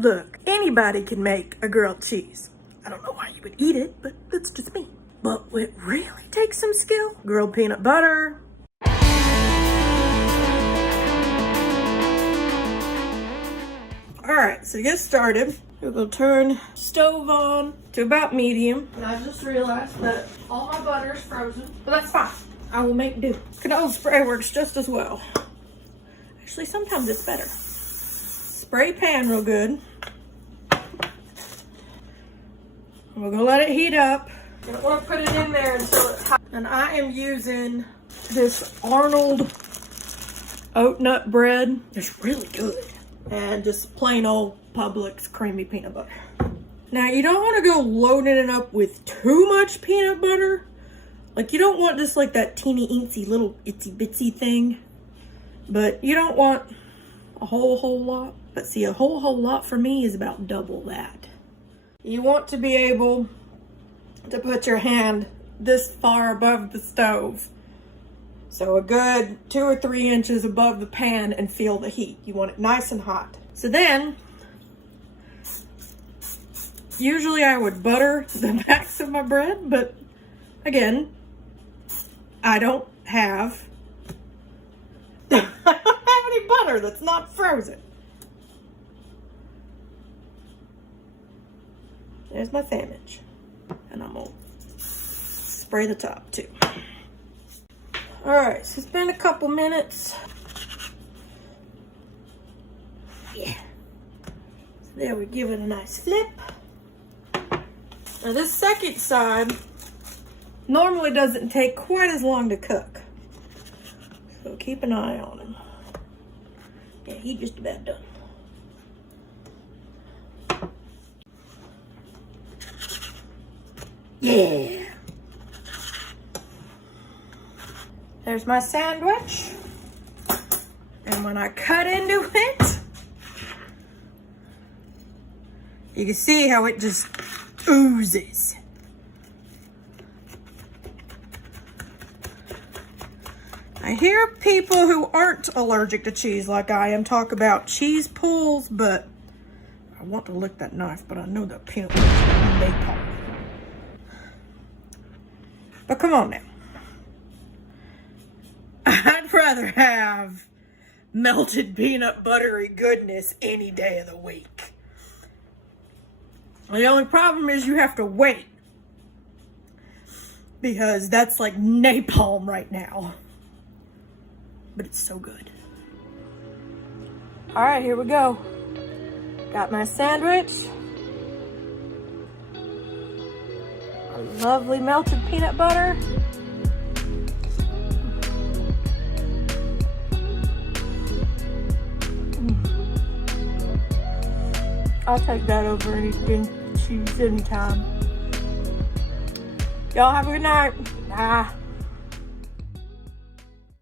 Look, anybody can make a grilled cheese. I don't know why you would eat it, but that's just me. But what really takes some skill, grilled peanut butter. All right, so to get started, we're gonna turn stove on to about medium. And I just realized that all my butter is frozen, but that's fine. I will make do. Canola spray works just as well. Actually, sometimes it's better. Spray pan real good. We're gonna let it heat up. I don't want to put it in there until it's hot. And I am using this Arnold oat nut bread. It's really good. And just plain old Publix creamy peanut butter. Now you don't want to go loading it up with too much peanut butter. Like you don't want just like that teeny incy little itsy bitsy thing. But you don't want a whole lot. But see, a whole lot for me is about double that. You want to be able to put your hand this far above the stove. So a good 2 or 3 inches above the pan and feel the heat. You want it nice and hot. So then, usually I would butter the backs of my bread, but again, I don't have any butter that's not frozen. There's my sandwich. And I'm gonna spray the top too. All right, so it's been a couple minutes. Yeah. So there we give it a nice flip. Now this second side normally doesn't take quite as long to cook. So keep an eye on him. Yeah, he's just about done. Yeah. There's my sandwich. And when I cut into it, you can see how it just oozes. I hear people who aren't allergic to cheese like I am talk about cheese pulls, but I want to lick that knife, but I know that peanut butter is napalm. But come on now. I'd rather have melted peanut buttery goodness any day of the week. The only problem is you have to wait. Because that's like napalm right now. But it's so good. All right, here we go. Got my sandwich. A lovely melted peanut butter. I'll take that over anything, cheese anytime. Y'all have a good night. Bye.